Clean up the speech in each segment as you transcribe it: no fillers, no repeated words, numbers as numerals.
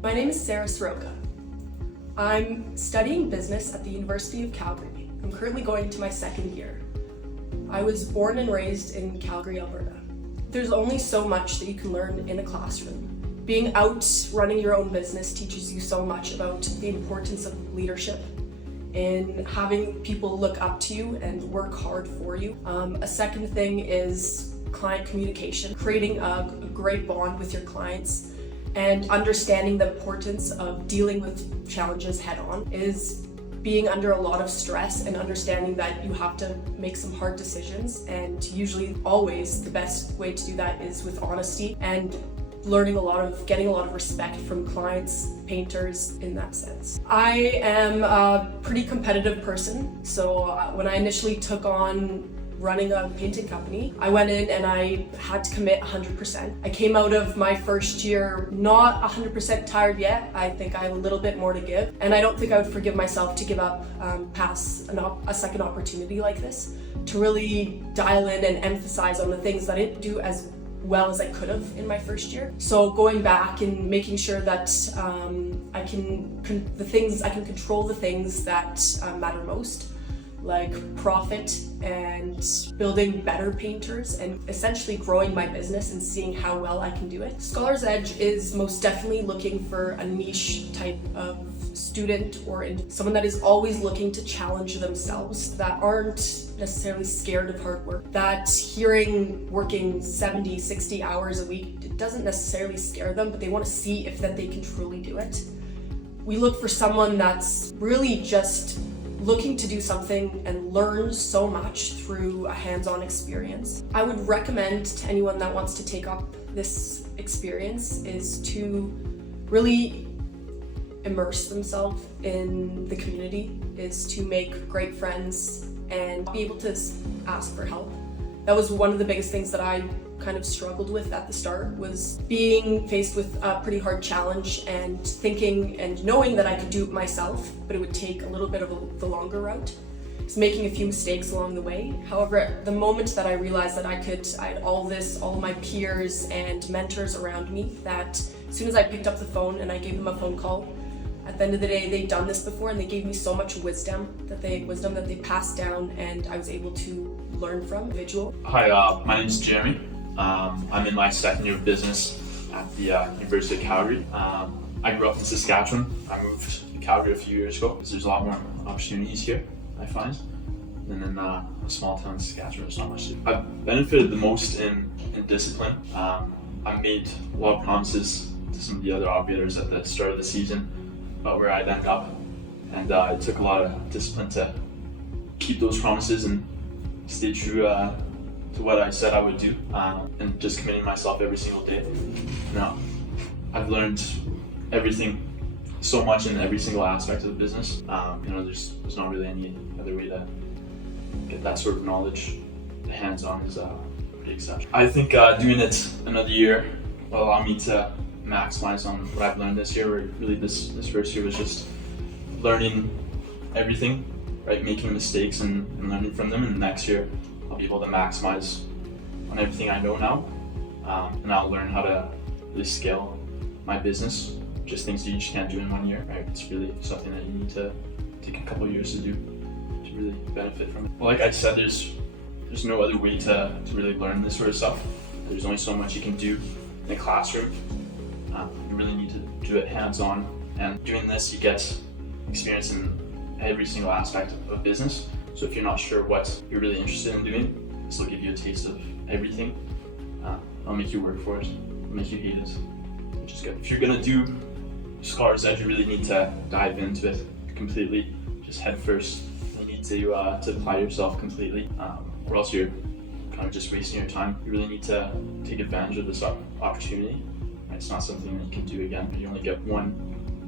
My name is Sara Surowka. I'm studying business at the University of Calgary. I'm currently going into my second year. I was born and raised in Calgary, Alberta. There's only so much that you can learn in a classroom. Being out running your own business teaches you so much about the importance of leadership and having people look up to you and work hard for you. A second thing is client communication, creating a great bond with your clients and understanding the importance of dealing with challenges head on is being under a lot of stress and understanding that you have to make some hard decisions, and usually always the best way to do that is with honesty and getting a lot of respect from clients, painters in that sense. I am a pretty competitive person, so when I initially took on running a painting company, I went in and I had to commit 100%. I came out of my first year not 100% tired yet. I think I have a little bit more to give, and I don't think I would forgive myself to give up past a second opportunity like this, to really dial in and emphasize on the things that I didn't do as well as I could have in my first year. So going back and making sure that I can control the things that matter most, like profit and building better painters and essentially growing my business and seeing how well I can do it. Scholar's Edge is most definitely looking for a niche type of student or someone that is always looking to challenge themselves, that aren't necessarily scared of hard work, that working 70, 60 hours a week, it doesn't necessarily scare them, but they want to see if that they can truly do it. We look for someone that's really just looking to do something and learn so much through a hands-on experience. I would recommend to anyone that wants to take up this experience is to really immerse themselves in the community, is to make great friends and be able to ask for help. That was one of the biggest things that I kind of struggled with at the start, was being faced with a pretty hard challenge and thinking and knowing that I could do it myself, but it would take a little bit of the longer route. It's making a few mistakes along the way. However, the moment that I realized that I had all of my peers and mentors around me, that as soon as I picked up the phone and I gave them a phone call, at the end of the day, they'd done this before and they gave me so much wisdom that they passed down, and I was able to learn from individual. Hi, my name is Jerémié. I'm in my second year of business at the University of Calgary. I grew up in Saskatchewan. I moved to Calgary a few years ago because there's a lot more opportunities here, I find. And in a small town in Saskatchewan, there's not much to do. I've benefited the most in discipline. I made a lot of promises to some of the other operators at the start of the season about where I'd end up. And it took a lot of discipline to keep those promises and stay true to what I said I would do, and just committing myself every single day. Now, I've learned everything so much in every single aspect of the business. There's not really any other way to get that sort of knowledge. The hands-on is pretty exceptional. I think doing it another year will allow me to maximize on what I've learned this year. Where really this first year was just learning everything, right? Making mistakes and learning from them. And next year, I'll be able to maximize on everything I know now, and I'll learn how to really scale my business. Just things that you just can't do in 1 year, right? It's really something that you need to take a couple of years to do to really benefit from it. Well, like I said, there's no other way to really learn this sort of stuff. There's only so much you can do in a classroom. You really need to do it hands-on, and doing this, you get experience in every single aspect of business. So if you're not sure what you're really interested in doing, this will give you a taste of everything. It'll make you work for it, it'll make you hate it, which is good. If you're gonna do Scholar's Edge, you really need to dive into it completely, just head first. You need to apply yourself completely, or else you're kind of just wasting your time. You really need to take advantage of this opportunity. It's not something that you can do again. You only get one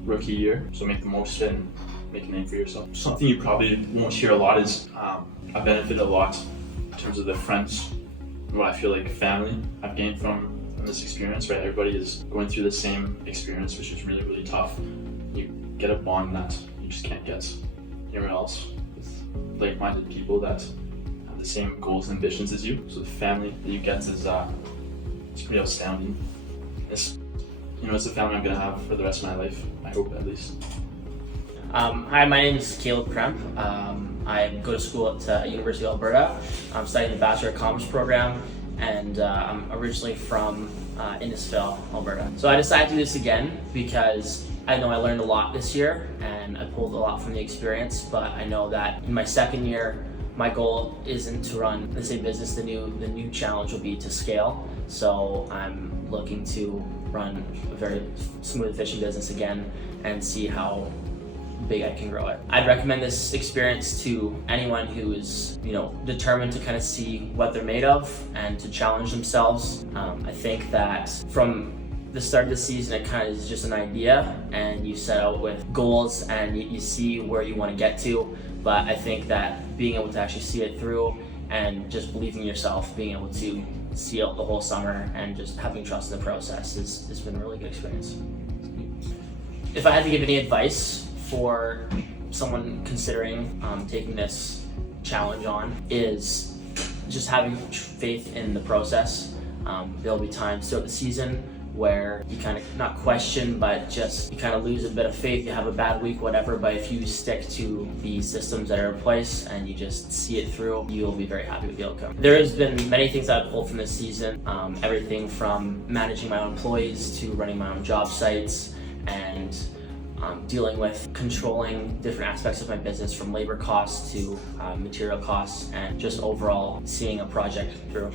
rookie year, so make the most of it and make a name for yourself. Something you probably won't hear a lot is I benefited a lot in terms of the friends and what I feel like family I've gained from this experience, right? Everybody is going through the same experience, which is really, really tough. You get a bond that you just can't get anywhere else with like-minded people that have the same goals and ambitions as you. So the family that you get is it's pretty outstanding. it's a family I'm going to have for the rest of my life, I hope at least. Hi, my name is Kaleb Kremp. I go to school at University of Alberta. I'm studying the Bachelor of Commerce program, and I'm originally from Innisfail, Alberta. So I decided to do this again because I know I learned a lot this year and I pulled a lot from the experience, but I know that in my second year, my goal isn't to run the same business. The new challenge will be to scale. So I'm looking to run a very smooth, efficient business again and see how big I can grow it. I'd recommend this experience to anyone who is, determined to kind of see what they're made of and to challenge themselves. I think that from the start of the season, it kind of is just an idea, and you set out with goals and you see where you want to get to. But I think that being able to actually see it through and just believing in yourself, being able to see out the whole summer and just having trust in the process has been a really good experience. If I had to give any advice for someone considering taking this challenge on, is just having faith in the process. There'll be times throughout the season where you kind of not question, but just you kind of lose a bit of faith. You have a bad week, whatever, but if you stick to the systems that are in place and you just see it through, you'll be very happy with the outcome. There has been many things I've pulled from this season, everything from managing my own employees to running my own job sites and dealing with controlling different aspects of my business, from labor costs to material costs, and just overall seeing a project through.